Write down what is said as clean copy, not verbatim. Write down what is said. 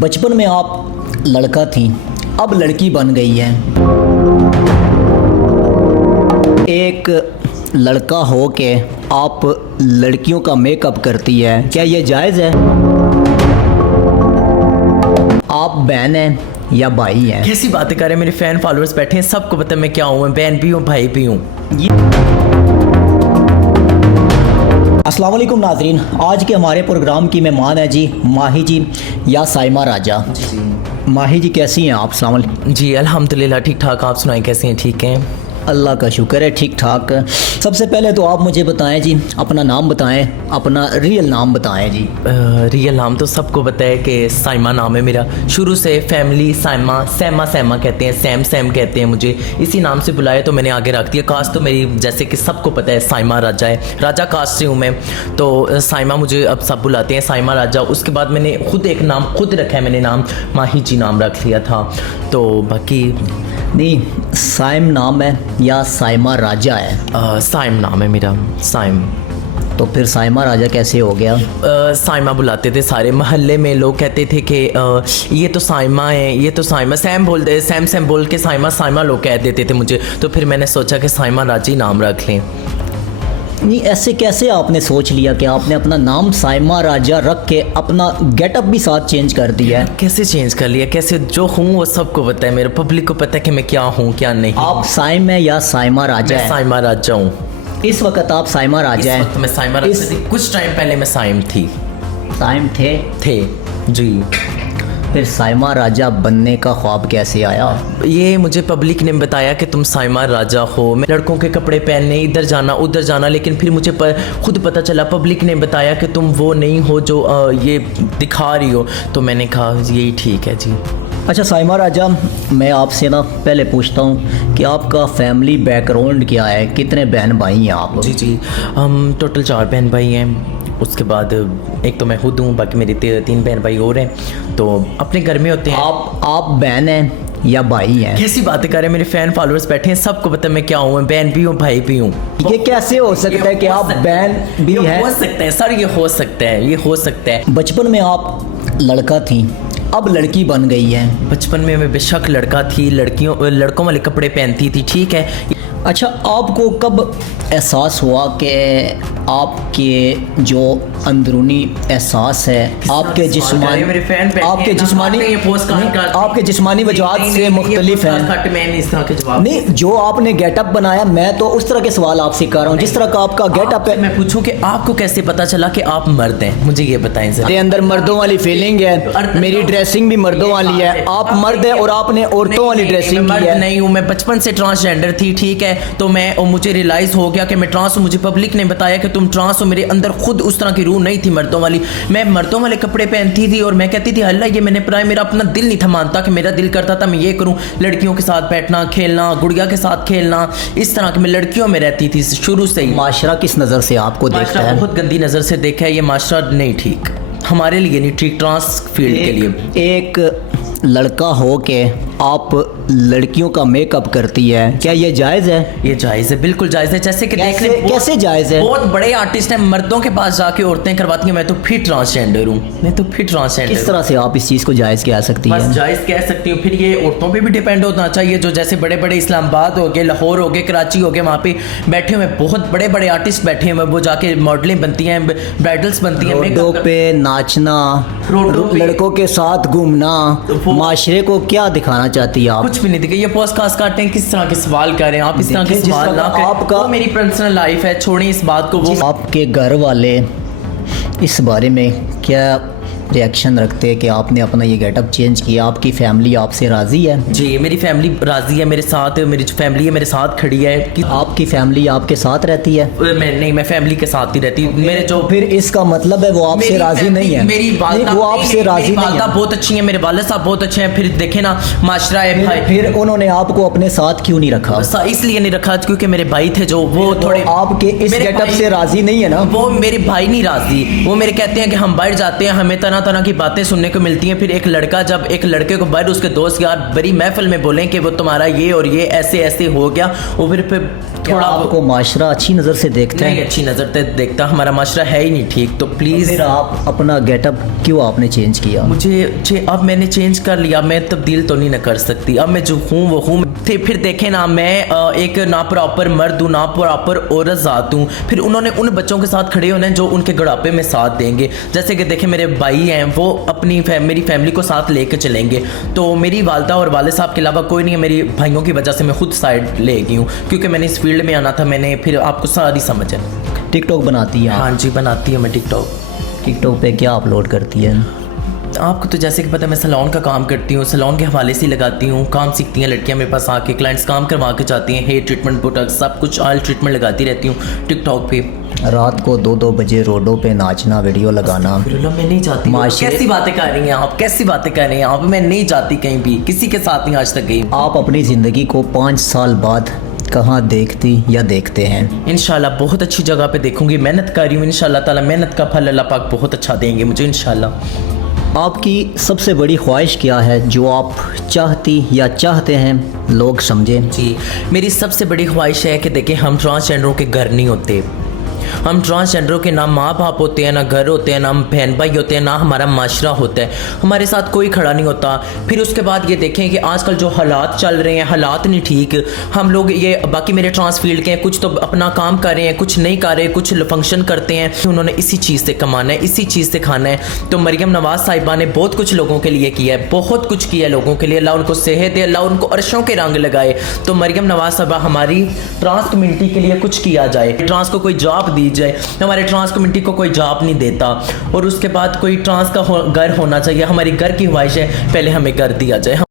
बचपन में आप लड़का थी, अब लड़की बन गई हैं। एक लड़का हो के आप लड़कियों का मेकअप करती है, क्या ये जायज़ है? आप बहन हैं या भाई हैं? कैसी बातें कर रहे हैं, मेरे फैन फॉलोअर्स बैठे हैं, सबको पता है मैं क्या हूँ, मैं बहन भी हूँ भाई भी हूँ। अस्सलाम वालेकुम नाज़रीन, आज के हमारे प्रोग्राम की मेहमान है जी माही जी या साइमा राजा। माही जी कैसी हैं आप? अस्सलाम वालेकुम। जी अल्हम्दुलिल्लाह ठीक ठाक, आप सुनाएं कैसे हैं? ठीक हैं, अल्लाह का शुक्र है, ठीक ठाक। सबसे पहले तो आप मुझे बताएं जी, अपना नाम बताएं, अपना रियल नाम बताएं जी। रियल नाम तो सबको पता है कि साइमा नाम है मेरा, शुरू से फैमिली साइमा सैमा कहते हैं, सैम कहते हैं मुझे, इसी नाम से बुलाया तो मैंने आगे रख दिया। कास्ट तो मेरी जैसे कि सबको पता है साइमा राजा है, राजा कास्ट से हूँ मैं, तो साइमा मुझे अब सब बुलाते हैं साइमा राजा। उसके बाद मैंने खुद एक नाम खुद रखा है, मैंने नाम माही जी नाम रख लिया था। तो बाकी नहीं, साइम नाम है या साइमा राजा है? साइम नाम है मेरा, साइम। तो फिर साइमा राजा कैसे हो गया? साइमा बुलाते थे सारे मोहल्ले में, लोग कहते थे कि ये तो साइमा है, ये तो साइमा, सैम बोलते, सैम बोल के साइमा लोग कह देते थे मुझे। तो फिर मैंने सोचा कि साइमा राजा ही नाम रख लें। नहीं, ऐसे कैसे आपने सोच लिया कि आपने अपना नाम साइमा राजा रख के अपना गेटअप भी साथ चेंज कर दिया है? कैसे चेंज कर लिया, कैसे जो हूँ वो सबको पता है, मेरे पब्लिक को पता है कि मैं क्या हूँ क्या नहीं। आप साइम है या साइमा राजा मैं है? साइमा राजा हूँ। इस वक्त आप साइमा राजा हैं? मैं साइमा राजा थी, कुछ टाइम पहले मैं साइम थी। साइम थे जी। फिर साइमा राजा बनने का ख्वाब कैसे आया? ये मुझे पब्लिक ने बताया कि तुम साइमा राजा हो, मैं लड़कों के कपड़े पहनने इधर जाना उधर जाना, लेकिन फिर मुझे खुद पता चला, पब्लिक ने बताया कि तुम वो नहीं हो जो ये दिखा रही हो। तो मैंने कहा यही ठीक है जी। अच्छा साइमा राजा, मैं आपसे ना पहले पूछता हूँ कि आपका फैमिली बैकग्राउंड क्या है, कितने बहन भाई हैं आप? जी हम टोटल 4 बहन भाई हैं। उसके बाद एक तो मैं खुद हूँ, बाकी मेरे 3 बहन भाई और हैं, तो अपने घर में होते हैं। आप बहन हैं या भाई हैं? कैसी बातें कर रहे हैं, मेरे फैन फॉलोअर्स बैठे हैं, सबको पता है मैं क्या हूँ, मैं बहन भी हूँ भाई भी हूँ। ये कैसे हो सकता है कि आप बहन भी हैं? हो सकता है सर, ये हो सकता है, ये हो सकता है। बचपन में आप लड़का थी, अब लड़की बन गई है। बचपन में मैं बेशक लड़का थी, लड़कों वाले कपड़े पहनती थी, ठीक है। अच्छा, आपको कब एहसास हुआ कि आपके जो अंदरूनी एहसास है, आपके जिस्मानी वजूहात से मुख्तलिफ हैं? नहीं, जो आपने गेटअप बनाया, मैं तो उस तरह के सवाल आपसे कर रहा हूँ जिस तरह का आपका गेटअप है। मैं पूछूं कि आपको कैसे पता चला कि आप मर्द हैं, मुझे ये बताएं सर। मेरे अंदर मर्दों वाली फीलिंग है, मेरी ड्रेसिंग भी मर्दों वाली है। आप मर्द है और आपने औरतों वाली ड्रेसिंग की है। नहीं हूँ, मैं बचपन से ट्रांसजेंडर थी, ठीक है। तो मुझे रियलाइज हो गया कि मैं ट्रांस हूँ, मुझे पब्लिक ने बताया कि तुम ट्रांस हो। मेरे अंदर खुद उस तरह की रूह नहीं थी मर्दों वाली, मैं मर्दों वाले कपड़े पहनती थी और मैं कहती थी अल्लाह ये मैंने पढ़ाया। मेरा अपना दिल नहीं था मानता कि मेरा दिल करता था मैं ये करूँ, लड़कियों के साथ बैठना खेलना, गुड़िया के साथ खेलना, इस तरह की मैं लड़कियों में रहती थी शुरू से ही। माशरा किस नज़र से आपको देखता है? बहुत गंदी नज़र से देखा है, ये माशरा नहीं ठीक, हमारे लिए नहीं ठीक, ट्रांस फील्ड के लिए। एक लड़का हो के आप लड़कियों का मेकअप करती है, क्या ये जायज़ है? ये जायज़ है, बिल्कुल जायज़ है। जैसे कि कैसे जायज़ है? बहुत बड़े आर्टिस्ट हैं, मर्दों के पास जाके औरतें करवाती हैं, मैं तो फिर ट्रांसजेंडर हूँ, मैं तो फिर ट्रांसजेंडर। किस तरह से आप इस चीज़ को जायज़ कह सकती हैं? जायज़ कह सकती हूँ, फिर ये औरतों पे भी डिपेंड होना चाहिए। जो जैसे बड़े बड़े इस्लामाबाद हो गए, लाहौर हो गए, कराची हो गए, वहाँ पे बैठे हुए बहुत बड़े बड़े आर्टिस्ट बैठे हुए, वो जाके मॉडलिंग बनती हैं, ब्राइडल्स बनती हैं, रोडों पे नाचना, लड़कों के साथ घूमना, माशरे को क्या दिखाना चाहती है आप? कुछ भी नहीं दिखा। ये पॉडकास्ट काटते हैं, किस तरह के सवाल कर रहे हैं आप, इस तरह के सवाल ना करें। आपका मेरी पर्सनल लाइफ है, छोड़िए इस बात को। वो आपके घर वाले इस बारे में क्या रिएक्शन रखते हैं कि आपने अपना ये गेटअप चेंज किया? आपकी फैमिली आपसे राज़ी है? जी मेरी फैमिली राज़ी है मेरे साथ, मेरी जो फैमिली है मेरे साथ खड़ी है। कि आपकी फैमिली आपके साथ रहती है? मैं फैमिली के साथ ही रहती हूँ। मेरे जो फिर इसका मतलब है वो आपसे राज़ी नहीं है? मेरी वालिदा, वो आपसे राज़ी नहीं है? बहुत अच्छी है, मेरे वालिद साहब बहुत अच्छे हैं। फिर देखे ना माशरा है भाई। फिर उन्होंने आपको अपने साथ क्यों नहीं रखा? इसलिए नहीं रखा क्योंकि मेरे भाई थे जो वो थोड़े आपके इस गेटअप से राज़ी नहीं है ना? वो मेरे भाई नहीं राज़ी, वो मेरे कहते हैं कि हम बाहर जाते हैं, हमें तरह तरह तरह की बातें सुनने को मिलती हैं। फिर एक लड़का जब एक लड़के को बाहर उसके दोस्त यार बड़ी महफिल में बोलें कि वो तुम्हारा ये और ये ऐसे ऐसे हो गया, वो फिर थोड़ा आपको माशरा अच्छी नज़र से देखते नहीं हैं? अच्छी नज़र से देखता, हमारा माशरा है ही नहीं ठीक। तो प्लीज़ फिर आप अपना गेटअप क्यों आपने चेंज किया? अब मैंने चेंज कर लिया, मैं तब्दील तो नहीं ना कर सकती, अब मैं जो हूँ वो हूँ। फिर देखें ना, मैं एक ना प्रॉपर मर्द हूँ ना प्रॉपर औरत ज़ात हूँ। फिर उन्होंने उन बच्चों के साथ खड़े होना है जो उनके बुढ़ापे में साथ देंगे। जैसे कि देखें मेरे भाई हैं, वो अपनी मेरी फैमिली को साथ लेकर चलेंगे। तो मेरी वालदा और वाले साहब के अलावा कोई नहीं है। मेरी भाइयों की वजह से मैं खुद साइड ले गई हूँ, क्योंकि मैंने इस फील्ड में आना था। मैंने फिर आपको सारी समझ है। टिकटॉक बनाती है? हाँ जी बनाती हूँ मैं टिकटॉक। टिकटॉक पे क्या अपलोड करती है? आपको तो जैसे कि पता है मैं सैलून का काम करती हूँ, सैलून के हवाले से लगाती हूँ, काम सीखती हैं लड़कियाँ मेरे पास आके, क्लाइंट्स काम करवा के जाती हैं, हेयर ट्रीटमेंट, बोटॉक्स, सब कुछ ऑयल ट्रीटमेंट लगाती रहती हूँ टिकटॉक पे। रात को 2-2 बजे रोडों पे नाचना, वीडियो लगाना? मैं नहीं जाती। कैसी बातें कर रही हैं आप, कैसी बातें कर रही हैं आप? मैं नहीं जाती कहीं भी, किसी के साथ नहीं आज तक गई। आप अपनी ज़िंदगी को 5 साल बाद कहाँ देखती या देखते हैं? इंशाल्लाह बहुत अच्छी जगह पे देखूंगी, मेहनत कर रही हूँ इंशाल्लाह ताला, मेहनत का फल अल्लाह पाक बहुत अच्छा देंगे मुझे इंशाल्लाह। आपकी सबसे बड़ी ख्वाहिश क्या है जो आप चाहती या चाहते हैं लोग समझें? जी मेरी सबसे बड़ी ख्वाहिश है कि देखिए हम ट्रांसजेंडरों के घर नहीं होते, हम ट्रांसजेंडरों के ना माँ बाप होते हैं, ना घर होते हैं, ना हम बहन भाई होते हैं, ना हमारा माशरा होता है, हमारे साथ कोई खड़ा नहीं होता। फिर उसके बाद ये देखें कि आजकल जो हालात चल रहे हैं, हालात नहीं ठीक। हम लोग ये बाकी मेरे ट्रांस फील्ड के हैं, कुछ तो अपना काम कर रहे हैं, कुछ नहीं कर रहे, कुछ फंक्शन करते हैं, उन्होंने इसी चीज़ से कमाना है, इसी चीज़ से खाना है। तो मरियम नवाज़ साहिबा ने बहुत कुछ लोगों के लिए किया है, बहुत कुछ किया है लोगों के लिए। अल्लाह उनको सेहत दे, अल्लाह उनको अर्शों के रंग लगाए। तो मरियम नवाज़ साहिबा हमारी ट्रांस कम्युनिटी के लिए कुछ किया जाए, ट्रांस को कोई जॉब दी जाए। हमारे ट्रांस कम्युनिटी को कोई जॉब नहीं देता। और उसके बाद कोई ट्रांस का घर होना चाहिए, हमारी घर की ख्वाहिश है, पहले हमें घर दिया जाए।